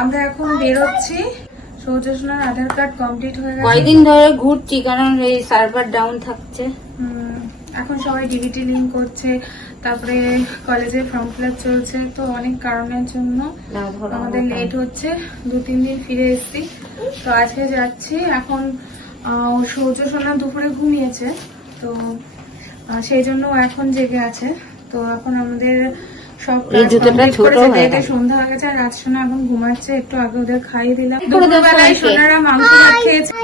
আমরা এখন বেরোচ্ছি। সৌজস্বনার আধার কার্ড কমপ্লিট হয়ে গেছে। কয়দিন ধরে ঘুরছি কারণ এই সার্ভার ডাউন থাকছে। এখন সবাই ডিবিটি লিঙ্ক করছে, তারপরে কলেজে ফর্ম ফিল আপ চলছে, তো অনেক কারণের জন্য আমাদের লেট হচ্ছে। 2-3 দিন ফিরে এসেছি, তো আজকে যাচ্ছি। এখন সৌজস্বনা দুপুরে ঘুমিয়েছে, তো সেই জন্য এখন জেগে আছে। তো এখন আমাদের সব সন্ধ্যা হয়ে গেছে, আর রাজসোনা এখন ঘুমাচ্ছে। একটু আগে ওদের খাইয়ে দিলাম। দুপুরবেলায় সোনারা মাংস ভাত খেয়েছে,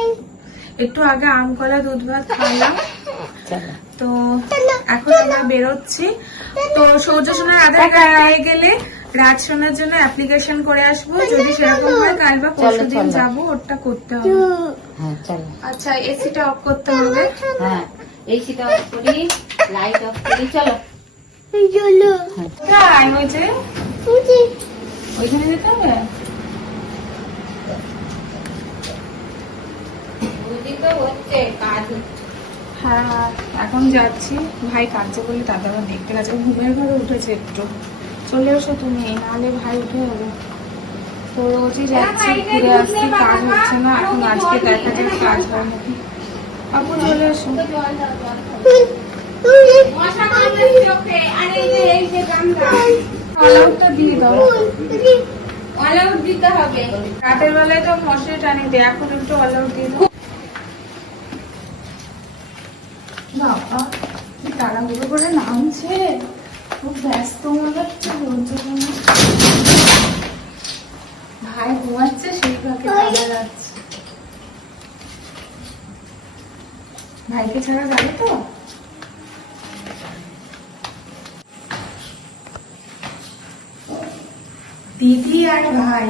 একটু আগে আম কলা দুধ ভাত খাওয়ালাম। তো এখন আমরা বেরোচ্ছি। তো সৌজস্বনার আধার কার্ড পেয়ে গেলে রাজসোনার জন্য অ্যাপ্লিকেশন করে আসবো। যদি সেরকম হয় কাল বা পরশু দিন যাবো, ওটা করতে হবে। আচ্ছা, এসিটা অফ করতে হবে। হ্যাঁ, এসিটা অফ করি, লাইট অফ করি। চলো ওইখানে যেতে হবে। হ্যাঁ, এখন যাচ্ছি। ভাই কাজে বলে দাদা আবার দেখতে গেছে, ঘুমের ঘরে উঠেছে। একটু চলে এসো তুমি, নাহলে ভাই উঠে যাবে। তো রোজই যাচ্ছি, ঘুরে আসছি, কাজ হচ্ছে না। এখন আজকে দেখা যায় কাজ হয় নাকি। আপু চলে এসো। অল আউটটা দিয়ে দাও। অল আউট দিতে হবে। রাতের বেলায় তো মশারি টানিয়ে দেয়, এখন একটু অল আউট দিয়ে দাও। বাবা কি তাড়াহুড়ো করে নামছে, খুব ব্যস্ত মনে হচ্ছে। ভাই ঘুমাচ্ছে, সেই ফাঁকে কাজে যাচ্ছে। ভাইকে ছাড়া যাবে তো? দিদি আর ভাই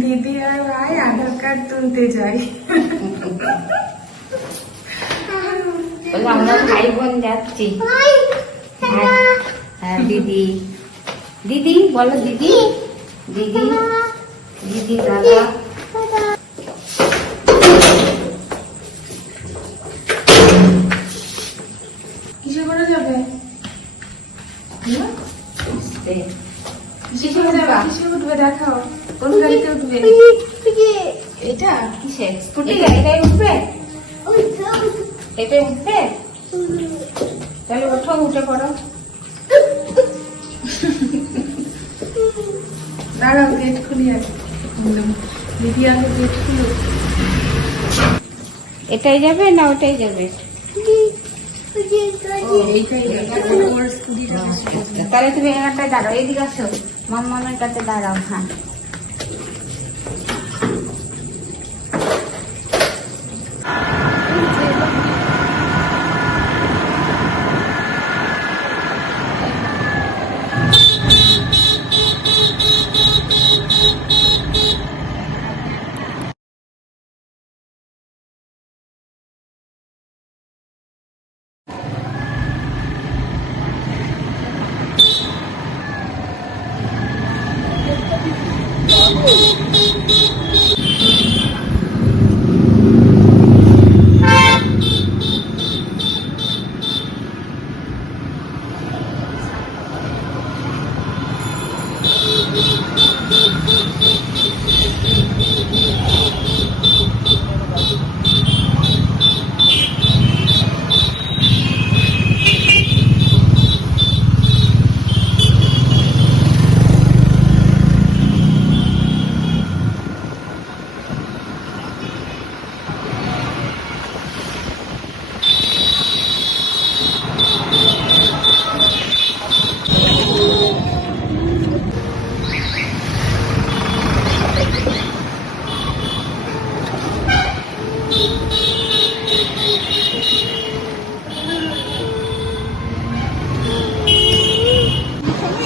দিদি আর ভাই আধার কার্ড তুলতে যাই। আমরা ভাই বোন যাচ্ছি। হ্যাঁ, দিদি দিদি বলো, দিদি দিদি দিদি দাদা। কিসে করে যাবে? কিসে উঠবে দেখাও, কোন গাড়িতে উঠবে? এটা কিসে? স্কুটি? এটাই উঠবে, এটাই উঠবে। তাহলে ওঠো, উঠে পড়ো। দাঁড়াও, গেট খুলি আছে। দিদি আগে গেট খুলো। এটাই যাবে না ওটাই যাবে? তাহলে তুমি এখানটায় দাঁড়াও, এইদিকে আসো, মামার কাছে দাঁড়াও। হ্যাঁ,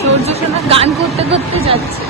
সৌজস্বনা গান করতে করতে যাচ্ছে।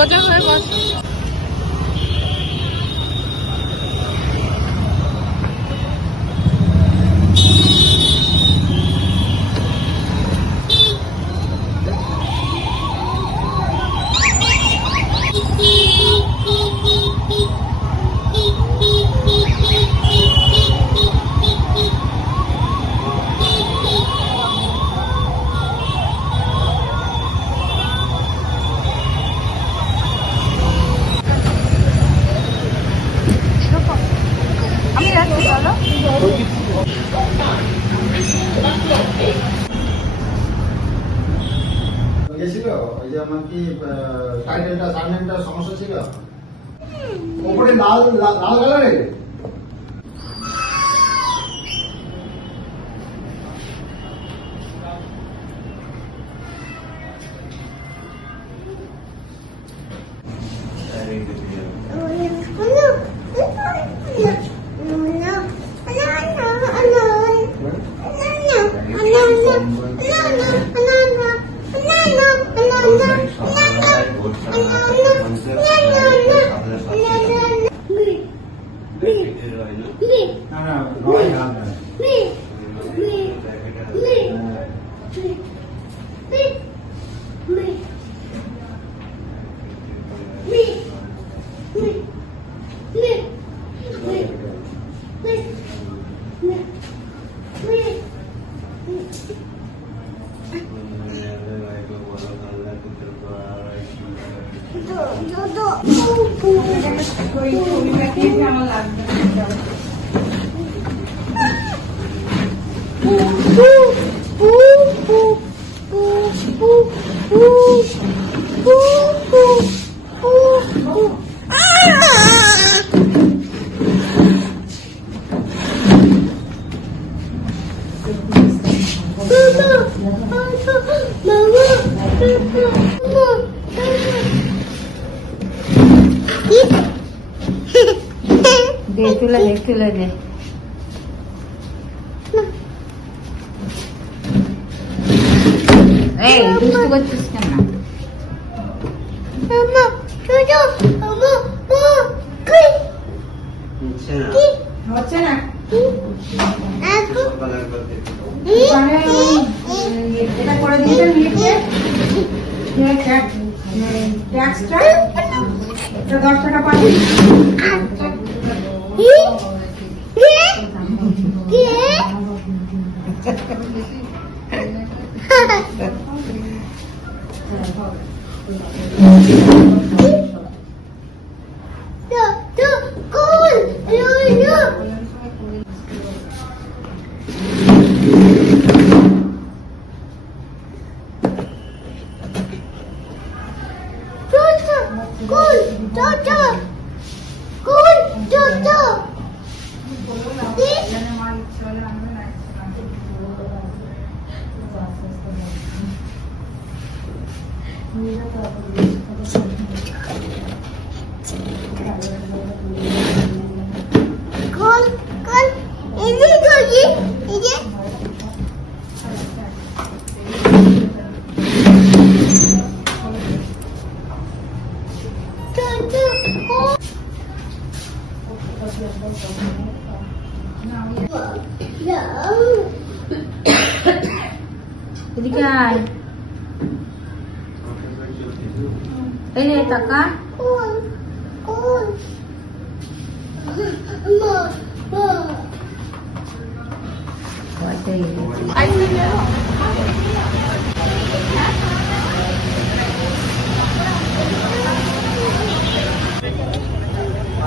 সোজা হয়ে বস। আমি যাচ্ছি, চলো। গেছিল ওই যে আমার কি টাইটেলটা সারনেমটা সমস্যা ছিল ওপরে লাল লাল কালারের আমার লাগবে। দে তুলে দে, তুলে দে। এই দুষ্টু করছিস কেন? হচ্ছে না, এটা করে দিতে লিখে ট্যাক্সটা 10 টাকা পাবি। এদিকে আয়। এই রে টাকা।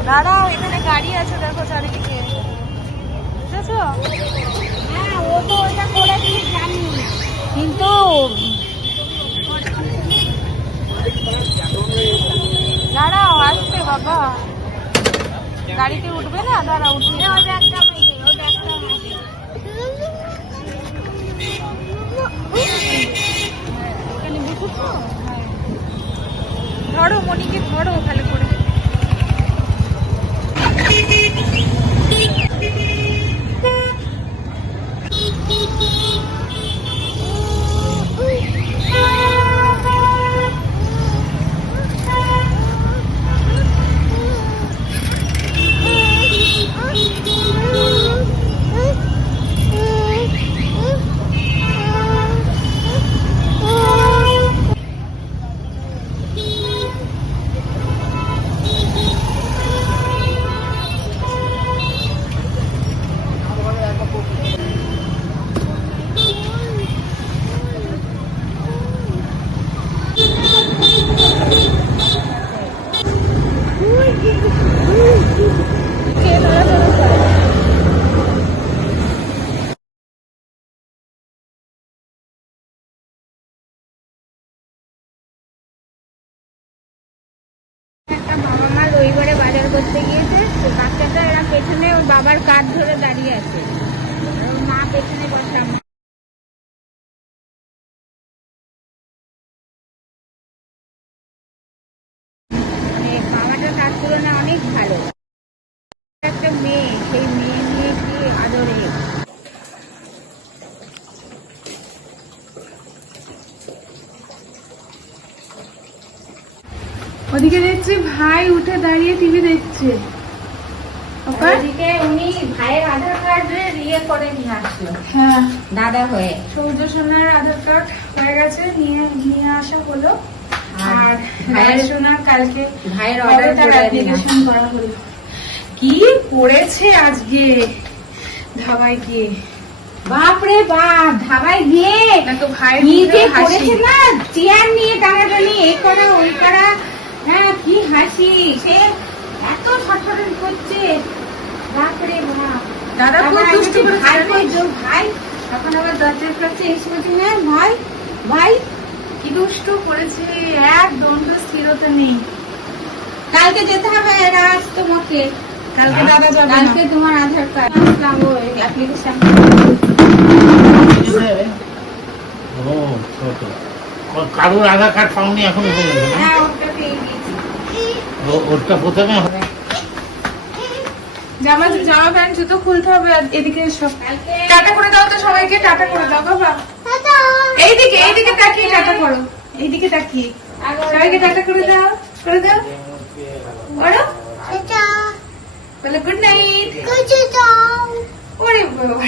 দাঁড়াও, এখানে গাড়ি আছে, দেখো চারিদিকে, বুঝেছো? হ্যাঁ, ও তো ওটা করে দিয়ে জানি, কিন্তু দাঁড়াও, আসবে বাবা, গাড়িতে উঠবে না, দাঁড়া উঠবে। এখানে বুঝেছো? ধরো মনিকে, ধরো তাহলে করে। বাবা মা রবিবারে বাজার করতে গিয়েছে, তো বাচ্চাটা এরা পেছনে ওর বাবার কাঁধ ধরে দাঁড়িয়ে আছে, আর ওর মা পেছনে বসা। মানে বাবাটা তার তুলনায় অনেক ভালো। একটা মেয়ে, সেই মেয়ে নিয়ে কি আদরে। ওদিকে দেখছি ভাই উঠে দাঁড়িয়ে টিভি দেখছে। ওপর ওদিকে উনি ভাইয়ের আধার কার্ড ইয়ে করে নিয়ে আসলো, হ্যাঁ দাদা হয়ে। সৌর্য সোনার আধার কার্ড হয়ে গেছে, নিয়ে আসা হলো। আর ভাইয়ের ভাইয়ের সোনার কালকে ভাইয়ের কবে অর্ডার তার করে অ্যাপ্লিকেশন করা হলো। কি করেছে আজকে ধাবায় গিয়ে, বাপরে বাপ, ধাবায় গিয়ে দেখো ভাই নিজে করেছে না, চেয়ার নিয়ে টানাটানি, এই করা ওই করা, হ্যাঁ কি হাসি, সে এত ছটফটানি করছে, বাপরে বাপ। দাদা খুব তারপর দুষ্টু আমি বলছি, ভাই করেছে। কই তোর ভাই? তখন আবার দরজার কাছে এসে বলছি, না ভাই ভাই। কি দুষ্টু করেছে, এক দণ্ড স্থিরতা নেই। কালকে যেতে হবে রাজ তোমাকে, কালকে দাদা যাবে না। কালকে তোমার আধার কার্ড আসলাম, ওই অ্যাপ্লিকেশন। ও ছোট কারোর আধার কার্ড পাওনি এখন পর্যন্ত না? হ্যাঁ ওটা পেয়ে গেছি। ওটা প্রথমে জামা প্যান্ট জুতো খুলতে হবে। আর এদিকে এসো, কালকে টাটা করে দাও তো সবাইকে, টাটা করে দাও বাবা। এইদিকে তাকিয়ে টাটা করো, এইদিকে তাকিয়ে সবাইকে টাটা করে দাও, করে দাও, করো, বলো গুড নাইট। ওরে বাবা।